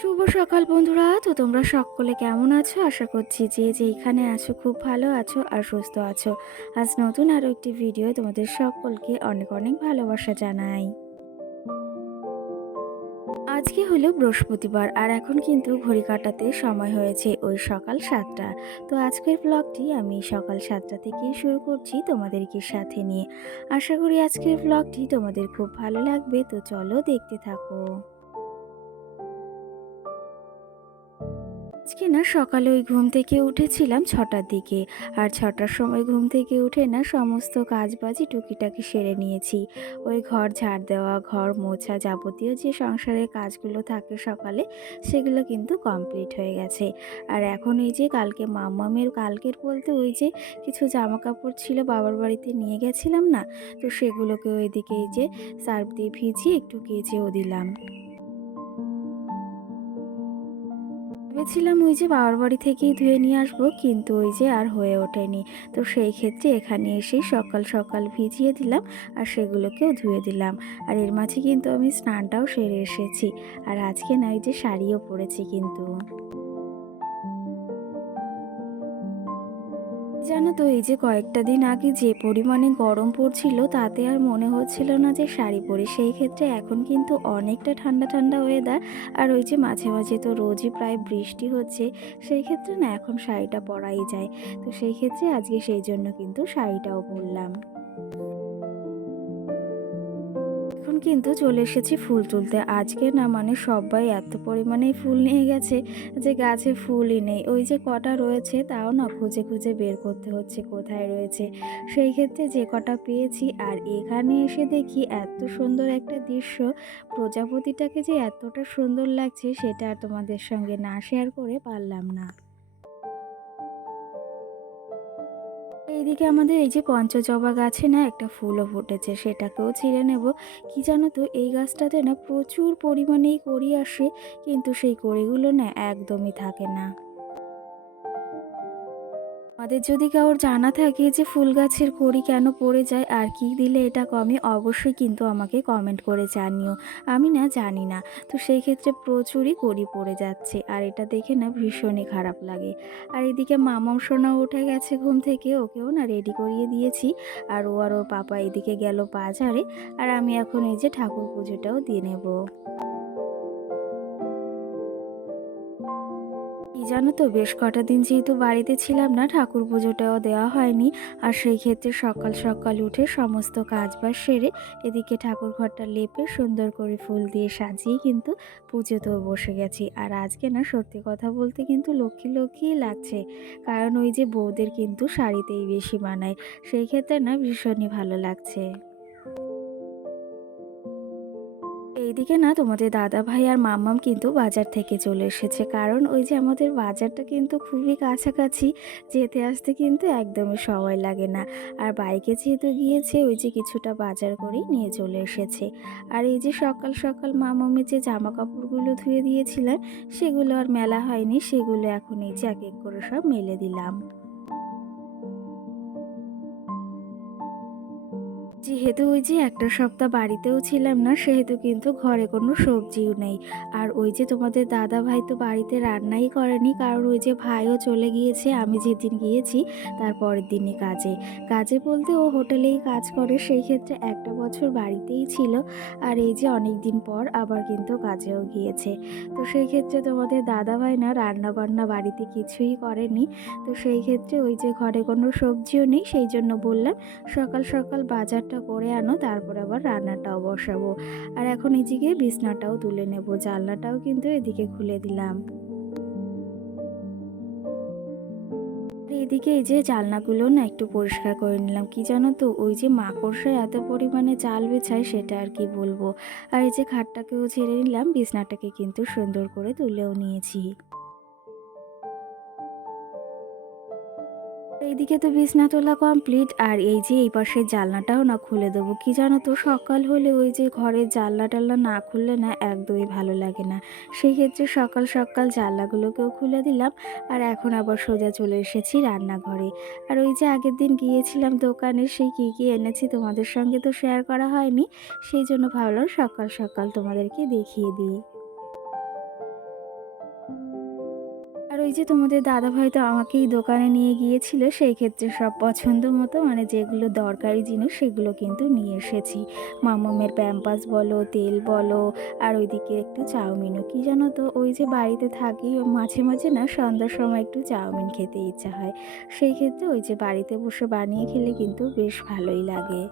শুভ সকাল বন্ধুরা। তো তোমরা সকলে কেমন আছো? আশা করছি যে যেইখানে আছো খুব ভালো আছো আর সুস্থ আছো। আজ নতুন আরও একটি ভিডিও তোমাদের সকলকে অনেক অনেক ভালোবাসা জানাই। আজকে হলো বৃহস্পতিবার আর এখন কিন্তু ঘড়ি কাটাতে সময় হয়েছে ওই সকাল 7টা। তো আজকের ব্লগটি আমি সকাল 7টা থেকেই শুরু করছি তোমাদেরকে সাথে নিয়ে। আশা করি আজকের ব্লগটি তোমাদের খুব ভালো লাগবে, তো চলো দেখতে থাকো। আজকে না সকালে ওই ঘুম থেকে উঠেছিলাম 6টার দিকে। আর 6টার সময় ঘুম থেকে উঠে না সমস্ত কাজবাজি টুকিটাকি সেরে নিয়েছি। ওই ঘর ঝাড় দেওয়া, ঘর মোছা, যাবতীয় যে সংসারের কাজগুলো থাকে সকালে, সেগুলো কিন্তু কমপ্লিট হয়ে গেছে। আর এখন এই যে কালকে মাম্মামের, কালকের বলতে ওই যে কিছু জামা কাপড় ছিল বাবার বাড়িতে নিয়ে গেছিলাম না, তো সেগুলোকে ওইদিকে এই যে সার্ফ দিয়ে ভিজিয়ে একটু কেচেও দিলাম। ভেবেছিলাম ওই যে বাবার বাড়ি থেকেই ধুয়ে নিয়ে আসবো, কিন্তু ওই যে আর হয়ে ওঠেনি। তো সেই ক্ষেত্রে এখানে এসেই সকাল সকাল ভিজিয়ে দিলাম আর সেগুলোকেও ধুয়ে দিলাম। আর এর মাঝে কিন্তু আমি স্নানটাও সেরে এসেছি। আর আজকে না ওই যে শাড়িও পরেছি কিন্তু। জানো তো, এই যে কয়েকটা দিন আগে যে পরিমাণে গরম পড়ছিল তাতে আর মনে হচ্ছিল না যে শাড়ি পরি। সেই ক্ষেত্রে এখন কিন্তু অনেকটা ঠান্ডা ঠান্ডা ওয়েদার। আর ওই যে মাঝে মাঝে তো রোজই প্রায় বৃষ্টি হচ্ছে, সেই ক্ষেত্রে না এখন শাড়িটা পরাই যায়। তো সেই ক্ষেত্রে আজকে সেই জন্য কিন্তু শাড়িটাও পরলাম। এখন কিন্তু চলে এসেছি ফুল তুলতে। আজকে না মানে সবাই এত পরিমাণেই ফুল নিয়ে গেছে যে গাছে ফুলই নেই। ওই যে কটা রয়েছে তাও না খুঁজে খুঁজে বের করতে হচ্ছে কোথায় রয়েছে। সেই ক্ষেত্রে যে কটা পেয়েছি, আর এখানে এসে দেখি এত সুন্দর একটা দৃশ্য। প্রজাপতিটাকে যে এতটা সুন্দর লাগছে সেটা আর তোমাদের সঙ্গে না শেয়ার করে পারলাম না। এইদিকে আমাদের এই যে পঞ্চজবা গাছে না একটা ফুলও ফুটেছে, সেটাকেও ছিঁড়ে নেব। কি জানো তো, এই গাছটাতে না প্রচুর পরিমাণেই কড়ি আসে, কিন্তু সেই কড়িগুলো না একদমই থাকে না। আমাদের যদি কারোর জানা থাকে যে ফুল গাছের কড়ি কেন পড়ে যায় আর কি দিলে এটা কমে, অবশ্যই কিন্তু আমাকে কমেন্ট করে জানিও। আমি না জানি না। তো সেই ক্ষেত্রে প্রচুরই কড়ি পড়ে যাচ্ছে আর এটা দেখে না ভীষণই খারাপ লাগে। আর এদিকে মামাম সোনা উঠে গেছে ঘুম থেকে, ওকেও না রেডি করিয়ে দিয়েছি। আর ও আর ওর পাপা এদিকে গেল বাজারে। আর আমি এখন এই যে ঠাকুর পুজোটাও দিয়ে নেব। কি জানো তো, বেশ কটা দিন যেহেতু বাড়িতে ছিলাম না, ঠাকুর পুজোটাও দেওয়া হয়নি। আর সেই ক্ষেত্রে সকাল সকাল উঠে সমস্ত কাজবাজ সেরে এদিকে ঠাকুর ঘরটা লেপে সুন্দর করে ফুল দিয়ে সাজিয়ে কিন্তু পুজোতেও বসে গেছি। আর আজকে না সত্যি কথা বলতে কিন্তু লক্ষ্মী লক্ষ্মীই লাগছে, কারণ ওই যে বউদের কিন্তু শাড়িতেই বেশি মানায়। সেই ক্ষেত্রে না ভীষণই ভালো লাগছে। এইদিকে না তোমাদের দাদা ভাই আর মাম্মাম কিন্তু বাজার থেকে চলে এসেছে, কারণ ওই যে আমাদের বাজারটা কিন্তু খুবই কাছাকাছি, যেতে আসতে কিন্তু একদমই সময় লাগে না। আর বাইকে যেহেতু গিয়েছে, ওই যে কিছুটা বাজার করেই নিয়ে চলে এসেছে। আর এই যে সকাল সকাল মামামের যে জামা কাপড়গুলো ধুয়ে দিয়েছিলেন, সেগুলো আর মেলা হয়নি, সেগুলো এখন এই যে এক এক করে সব মেলে দিলাম। যেহেতু ওই যে একটা সপ্তাহ বাড়িতেও ছিলাম না, সেহেতু কিন্তু ঘরে কোনো সবজিও নেই। আর ওই যে তোমাদের দাদা ভাই তো বাড়িতে রান্নাই করেনি, কারণ ওই যে ভাইও চলে গিয়েছে আমি যেদিন গিয়েছি তার পরের দিনই কাজে। কাজে বলতে ও হোটেলেই কাজ করে, সেই ক্ষেত্রে একটা বছর বাড়িতেই ছিল। আর এই যে অনেক দিন পর আবার কিন্তু কাজেও গিয়েছে। তো সেই ক্ষেত্রে তোমাদের দাদা ভাই না রান্না বান্না বাড়িতে কিছুই করেনি। তো সেই ক্ষেত্রে ওই যে ঘরে কোনো সবজিও নেই, সেই জন্য বললাম সকাল সকাল বাজারটা করে আনো, তারপর আবার রান্নাটাও বসাবো। আর এখন এদিকে বিছনাটাও তুলে নেব, জানলাটাও কিন্তু এদিকে খুলে দিলাম। আর এদিকে এই যে জানলাগুলো না একটু পরিষ্কার করে নিলাম। কি জানো তো, ওই যে মাকড়সায় এত পরিমাণে জাল বিছায় সেটা আর কি বলবো। আর এই যে খাটটাকেও ঝেড়ে নিলাম, বিছনাটাকে কিন্তু সুন্দর করে তুলেও নিয়েছি। এইদিকে তো বিছনা তোলা কমপ্লিট। আর এই যে এই পাশের জানলাটাও না খুলে দেবো। কি জানো তো, সকাল হলে ওই যে ঘরের জানলা টাল্লা না খুললে না একদমই ভালো লাগে না। সেই ক্ষেত্রে সকাল সকাল জানলাগুলোকেও খুলে দিলাম। আর এখন আবার সোজা চলে এসেছি রান্নাঘরে। আর ওই যে আগের দিন গিয়েছিলাম দোকানে, সেই কী কী এনেছি তোমাদের সঙ্গে তো শেয়ার করা হয়নি, সেই জন্য ভাবলাম সকাল সকাল তোমাদেরকে দেখিয়ে দিই। ওই যে তোমাদের দাদাভাই তো আমাকেই দোকানে নিয়ে গিয়েছিল, সেই ক্ষেত্রে সব পছন্দ মতো মানে যেগুলো দরকারি জিনিস সেগুলো কিন্তু নিয়ে এসেছি। মামামের প্যাম্পাস বলো, তেল বলো, আর ওইদিকে একটু চাউমিনও। কি জানো তো, ওই যে বাড়িতে থাকি মাঝে মাঝে না সন্ধ্যার সময় একটু চাউমিন খেতে ইচ্ছা হয়। সেই ক্ষেত্রে ওই যে বাড়িতে বসে বানিয়ে খেলে কিন্তু বেশ ভালোই লাগে।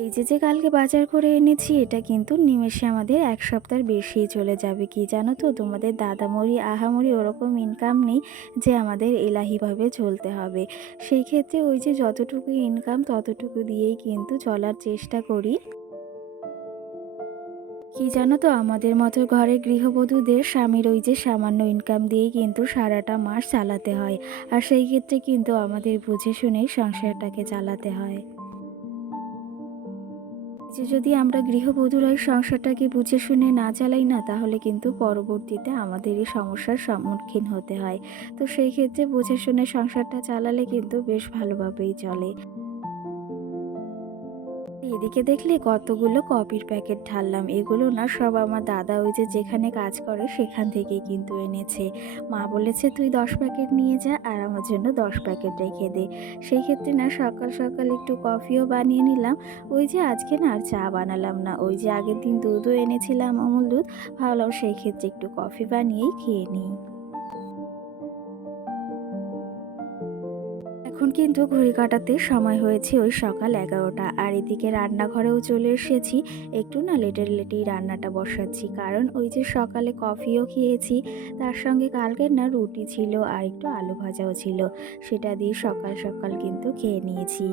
এই যে কালকে বাজার করে এনেছি, এটা কিন্তু নিমেষে আমাদের ১ সপ্তাহের বেশিই চলে যাবে। কি জানো তো, তোমাদের দাদামণি আহামরি ওরকম ইনকাম নেই যে আমাদের এলাহিভাবে চলতে হবে। সেই ক্ষেত্রে ওই যে যতটুকু ইনকাম ততটুকু দিয়েই কিন্তু চলার চেষ্টা করি। কি জানো তো, আমাদের মতো ঘরের গৃহবধূদের স্বামীর ওই যে সামান্য ইনকাম দিয়েই কিন্তু সারাটা মাস চালাতে হয়। আর সেই ক্ষেত্রে কিন্তু আমাদের বুঝে শুনেই সংসারটাকে চালাতে হয়। যে যদি আমরা গৃহবধূরাই সংসারটাকে বুঝে শুনে না চালাই না, তাহলে কিন্তু পরবর্তীতে আমাদেরই সমস্যার সম্মুখীন হতে হয়। তো সেই ক্ষেত্রে বুঝে শুনে সংসারটা চালালে কিন্তু বেশ ভালোভাবেই চলে। এদিকে দেখলে কতগুলো কপির প্যাকেট ঢাললাম, এগুলো না সব আমার দাদা ওই যে যেখানে কাজ করে সেখান থেকেই কিন্তু এনেছে। মা বলেছে তুই 10 প্যাকেট নিয়ে যা আর আমার জন্য 10 প্যাকেট রেখে দে। সেই ক্ষেত্রে না সকাল সকাল একটু কফিও বানিয়ে নিলাম। ওই যে আজকে না আর চা বানালাম না, ওই যে আগের দিন দুধও এনেছিলাম, আমুল দুধ। ভাবলাম সেই ক্ষেত্রে একটু কফি বানিয়েই খেয়ে নিই। এখন কিন্তু ঘড়ি কাটাতে সময় হয়েছে ওই সকাল 11টা, আর এদিকে রান্নাঘরেও চলে এসেছি। একটু না লেটেই রান্নাটা বসাচ্ছি, কারণ ওই যে সকালে কফিও খেয়েছি, তার সঙ্গে কালকের না রুটি ছিল আর একটু আলু ভাজাও ছিল, সেটা দিয়ে সকাল সকাল কিন্তু খেয়ে নিয়েছি।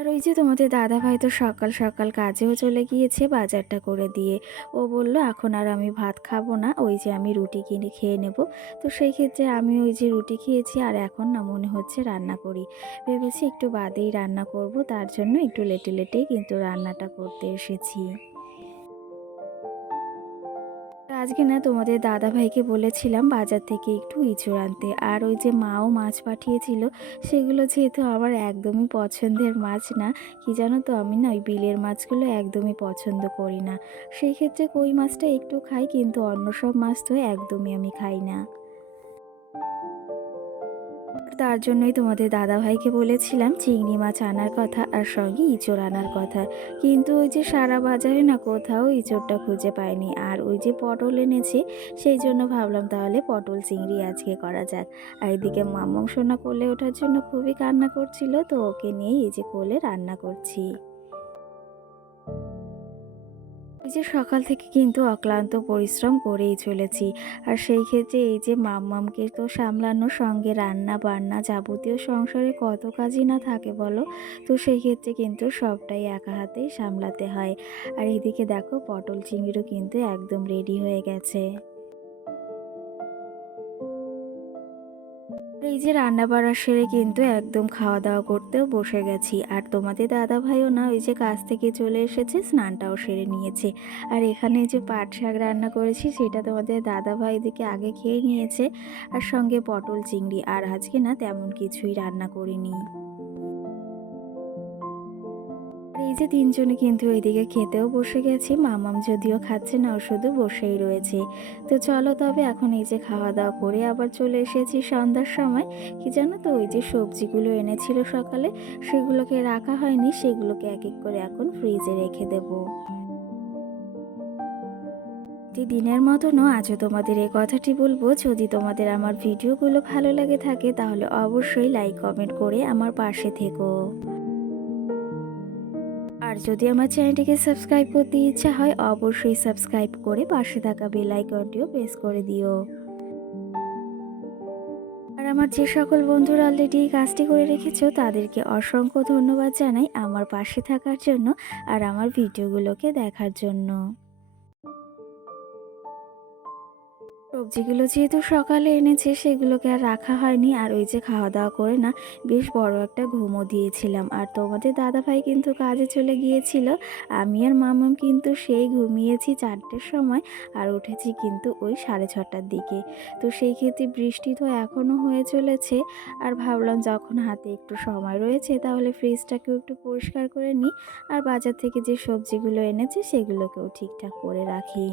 আর ওই যে তোমাদের দাদাভাই তো সকাল সকাল কাজেও চলে গিয়েছে বাজারটা করে দিয়ে। ও বলল এখন আর আমি ভাত খাবো না, ওই যে আমি রুটি কিনে খেয়ে নেব। তো সেই ক্ষেত্রে আমি ওই যে রুটি খেয়েছি, আর এখন না মনে হচ্ছে রান্না করি। ভেবেছি একটু বাদেই রান্না করব, তার জন্য একটু লেটেই কিন্তু রান্নাটা করতে এসেছি। আজকে না তোমাদের দাদাভাইকে বলেছিলাম বাজার থেকে একটু ইঁচড় আনতে, আর ওই যে মাও মাছ পাঠিয়েছিল, সেগুলো যেহেতু আমার একদমই পছন্দের মাছ না। কি জানো তো, আমি না ওই বিলের মাছগুলো একদমই পছন্দ করি না। সেই ক্ষেত্রে কই মাছটা একটু খাই, কিন্তু অন্য সব মাছ তো একদমই আমি খাই না। তার জন্যই তোমাদের দাদাভাইকে বলেছিলাম চিংড়ি মাছ আনার কথা আর সঙ্গে ইঁচড় আনার কথা। কিন্তু ওই যে সারা বাজারে না কোথাও ইঁচড়টা খুঁজে পাইনি, আর ওই যে পটল এনেছে, সেই জন্য ভাবলাম তাহলে পটল চিংড়ি আজকে করা যাক। আর এদিকে মাম্মাম সোনা কোলে ওঠার জন্য খুবই কান্না করছিল, তো ওকে নিয়েই এই যে কোলে রান্না করছি। এই যে সকাল থেকে কিন্তু অক্লান্ত পরিশ্রম করেই চলেছি। আর সেই ক্ষেত্রে এই যে মাম্মামকে তো সামলানোর সঙ্গে রান্না বান্না যাবতীয় সংসারে কত কাজই না থাকে বলো। তো সেই ক্ষেত্রে কিন্তু সবটাই একা হাতেই সামলাতে হয়। আর এদিকে দেখো পটল চিংড়িও কিন্তু একদম রেডি হয়ে গেছে। এই যে রান্না বাড়া সেরে কিন্তু একদম খাওয়া দাওয়া করতেও বসে গেছি। আর তোমাদের দাদা ভাইও না ওই যে কাজ থেকে চলে এসেছে, স্নানটাও সেরে নিয়েছে। আর এখানে যে পাট শাক রান্না করেছি সেটা তোমাদের দাদা ভাই দিকে আগে খেয়ে নিয়েছে, আর সঙ্গে পটল চিংড়ি। আর আজকে না তেমন কিছুই রান্না করিনি। আর এই যে তিনজনে কিন্তু এইদিকে খেতেও বসে গেছি, মামাম যদিও খাচ্ছে না, ও শুধু বসেই রয়েছে। তো চলো তবে এখন এই যে খাওয়া দাওয়া করে আবার চলে এসেছি সন্ধ্যার সময়। কি জানো তো, ওই যে সবজিগুলো এনেছিল সকালে, সেগুলোকে রাখা হয়নি, সেগুলোকে এক এক করে এখন ফ্রিজে রেখে দেবো। দিনের মতনও আজও তোমাদের এই কথাটি বলবো, যদি তোমাদের আমার ভিডিওগুলো ভালো লাগে থাকে তাহলে অবশ্যই লাইক কমেন্ট করে আমার পাশে থেকো। আর যদি আমার চ্যানেলটিকে সাবস্ক্রাইব করতে ইচ্ছা হয় অবশ্যই সাবস্ক্রাইব করে পাশে থাকা বেল আইকনটিও প্রেস করে দিও। আর আমার যে সকল বন্ধুরা অলরেডি এই কাজটি করে রেখেছো তাদেরকে অসংখ্য ধন্যবাদ জানাই আমার পাশে থাকার জন্য আর আমার ভিডিওগুলোকে দেখার জন্য। সবজিগুলো যেহেতু সকালে এনেছে সেগুলোকে আর রাখা হয়নি। আর ওই যে খাওয়া দাওয়া করে না বেশ বড় একটা ঘুমও দিয়েছিলাম। আর তোমাদের দাদাভাই কিন্তু কাজে চলে গিয়েছিল। আমি আর মামুম কিন্তু সেই ঘুমিয়েছি 4টের সময় আর উঠেছি কিন্তু ওই 6:30টার দিকে। তো সেই ক্ষেত্রে বৃষ্টি তো এখনও হয়ে চলেছে। আর ভাবলাম যখন হাতে একটু সময় রয়েছে তাহলে ফ্রিজটাকেও একটু পরিষ্কার করে নিই। আর বাজার থেকে যে সবজিগুলো এনেছে সেগুলোকেও ঠিকঠাক করে রাখি।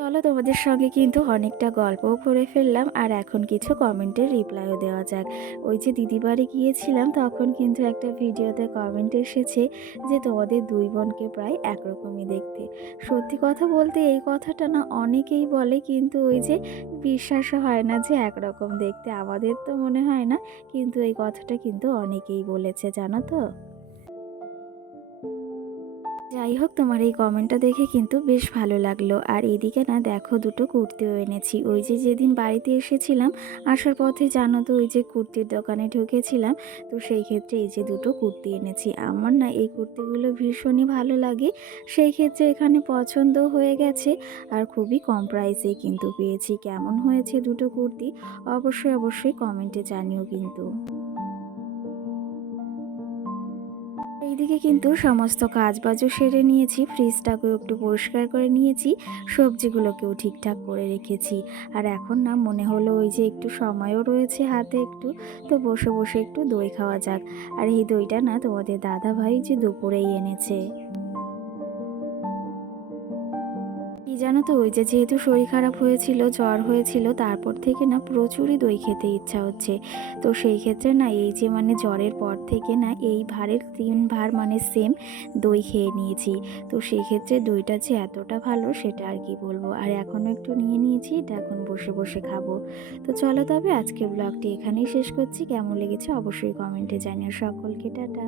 চলো তোমাদের সঙ্গে কিন্তু অনেকটা গল্পও করে ফেললাম আর এখন কিছু কমেন্টের রিপ্লাইও দেওয়া যাক। ওই যে দিদি বাড়ি গিয়েছিলাম তখন কিন্তু একটা ভিডিওতে কমেন্ট এসেছে যে তোমাদের দুই বোনকে প্রায় একরকমই দেখতে। সত্যি কথা বলতে এই কথাটা না অনেকেই বলে কিন্তু ওই যে বিশ্বাসও হয় না যে একরকম দেখতে, আমাদের তো মনে হয় না, কিন্তু এই কথাটা কিন্তু অনেকেই বলেছে জানো তো। যাই হোক, তোমার এই কমেন্টটা দেখে কিন্তু বেশ ভালো লাগলো। আর এদিকে না দেখো দুটো কুর্তিও এনেছি। ওই যে যেদিন বাড়িতে এসেছিলাম আসার পথে জানো তো ওই যে কুর্তির দোকানে ঢুকেছিলাম, তো সেই ক্ষেত্রে এই যে দুটো কুর্তি এনেছি। আমার না এই কুর্তিগুলো ভীষণই ভালো লাগে, সেই ক্ষেত্রে এখানে পছন্দ হয়ে গেছে আর খুবই কম প্রাইসে কিন্তু পেয়েছি। কেমন হয়েছে দুটো কুর্তি অবশ্যই অবশ্যই কমেন্টে জানিও কিন্তু। এইদিকে কিন্তু সমস্ত কাজবাজও সেরে নিয়েছি, ফ্রিজটাকেও একটু পরিষ্কার করে নিয়েছি, সবজিগুলোকেও ঠিকঠাক করে রেখেছি। আর এখন না মনে হলো ওই যে একটু সময়ও রয়েছে হাতে একটু, তো বসে বসে একটু দই খাওয়া যাক। আর এই দইটা না তোমাদের দাদাভাই যে দুপুরেই এনেছে। কি জানো তো ওই যে যেহেতু শরীর খারাপ হয়েছিল, জ্বর হয়েছিল, তারপর থেকে না প্রচুরই দই খেতে ইচ্ছা হচ্ছে। তো সেই ক্ষেত্রে না এই যে মানে জ্বরের পর থেকে না এই ভারের 3 ভার মানে সেম দই খেয়ে নিয়েছি। তো সেই ক্ষেত্রে দইটা যে এতটা ভালো সেটা আর কি বলবো। আর এখনও একটু নিয়ে নিয়েছি, এটা এখন বসে বসে খাবো। তো চলো তবে আজকের ব্লগটি এখানেই শেষ করছি। কেমন লেগেছে অবশ্যই কমেন্টে জানিও। সকলকে টাটা।